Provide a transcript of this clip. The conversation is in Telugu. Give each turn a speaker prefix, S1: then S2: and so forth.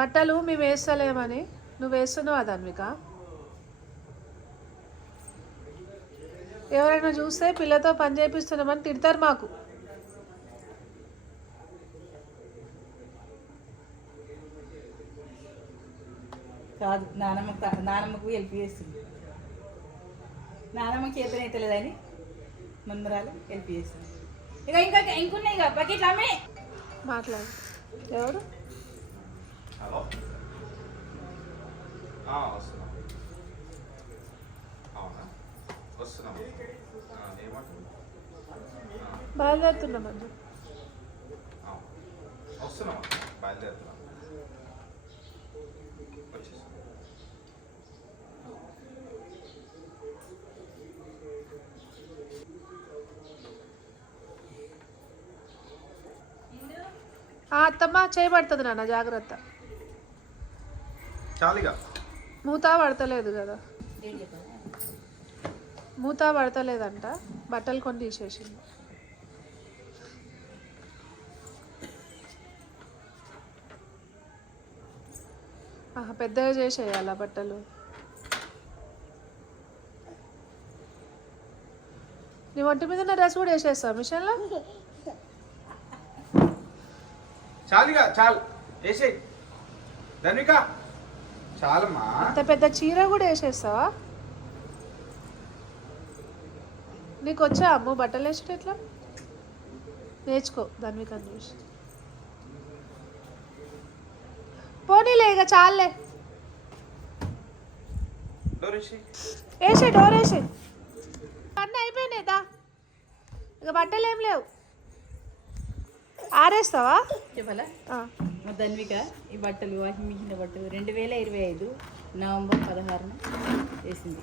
S1: బట్టలు మేము వేస్తలేమని. నువ్వు వేస్తున్నావు అది అన్విక? ఎవరైనా చూస్తే పిల్లతో పని చేపిస్తున్నామని తిడతారు మాకు.
S2: కాదు నానమ్మకు తా- నానమ్మకు హెల్ప్ చేస్తుంది. నానమ్మకి చేతన లేదని మన్మరాలు హెల్ప్ చేస్తుంది. ఇక ఇంకా ఇంకున్నాయి ఇక బకెట్లు అమ్మే.
S1: మాట్లాడు. ఎవరు?
S3: హలో? ఆ, వస్తున్నాం. అవునా? వస్తున్నాం. అవును. వస్తున్నాం. బయలుదేరుతున్నాం. వచ్చేసాం.
S1: అత్తమ్మ చేయబడుతుంది నాన్న జాగ్రత్త.
S3: చాలిగా.
S1: మూత పడతలేదు కదా. మూత పడతలేదంట బట్టలు కొన్ని తీసేసింది. ఆహా, పెద్దగా చేసేయాలా బట్టలు? నీ ఒంటి మీద ఉన్న డ్రెస్ కూడా వేసేస్తావు మిషన్లో?
S3: చాలిగా చాలు. వేసేయి. ధన్విక! చాలమ్మా.
S1: అంత పెద్ద చీర కూడా వేసేస్తావా? నీకు వచ్చా అమ్ము బట్టలు వేసుడు ఎట్లా? నేర్చుకో దాని చూసి పోనీలే ఇక చాలే. వేసే. డోర్ వేసే. అన్నీ అయిపోయినాయి దా. ఇక బట్టలు ఏం లేవు. ఆరేస్తావా? ఆ.
S2: మా ధన్విక ఈ బట్టలు వాషింగ్ మిషన్ బట్టలు రెండు వేల ఇరవై ఐదు నవంబర్ పదహారున వేసింది.